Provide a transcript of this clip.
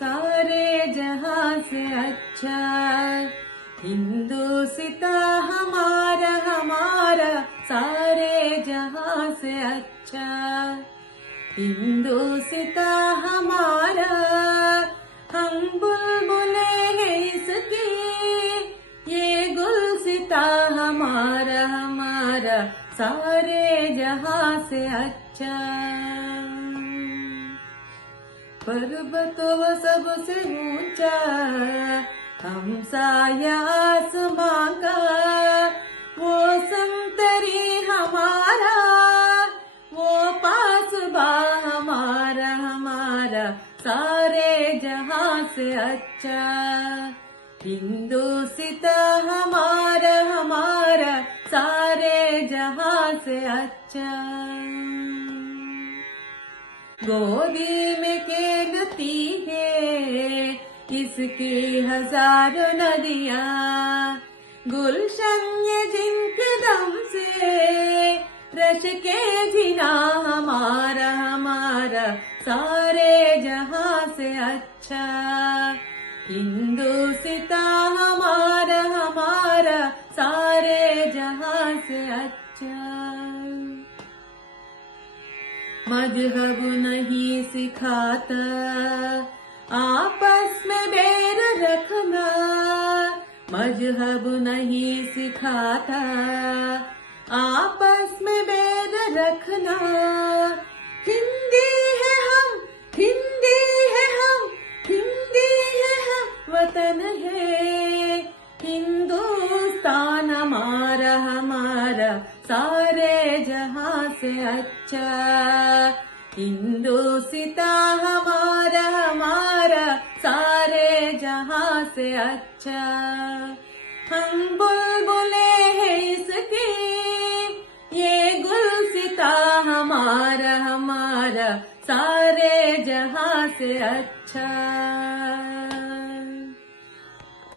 सारे जहां से अच्छा हिंदुस्ता हमारा हमारा, सारे जहां से अच्छा हिंदुस्ता हमारा। हम बुलबुले हैं इसकी, ये गुलसिता हमारा हमारा, सारे जहां से अच्छा। पर्वतों व सबसे ऊंचा हम साया आसमां का, वो संतरी हमारा, वो पासबा हमारा हमारा, सारे जहां से अच्छा हिंदुस्ता हमारा हमारा, सारे जहां से अच्छा। गोदी में खेलती है इसकी हजारों नदियाँ, गुलशन ये जिनके दम से रश के जिना हमारा हमारा, सारे जहां से अच्छा हिंदुस्ता हमारा हमारा, सारे जहां से अच्छा। मजहब नहीं सिखाता आपस में बैर रखना, मजहब नहीं सिखाता आपस में बैर रखना। हिंदी है हम, हिंदी है हम, हिंदी है हम, वतन है हिंदुस्तान हमारा हमारा, सारे जहां से अच्छा हिंदुस्ता हमारा हमारा, सारे जहां से अच्छा। हम बुलबुले हैं इसकी, ये गुलसिता हमारा हमारा, सारे जहां से अच्छा।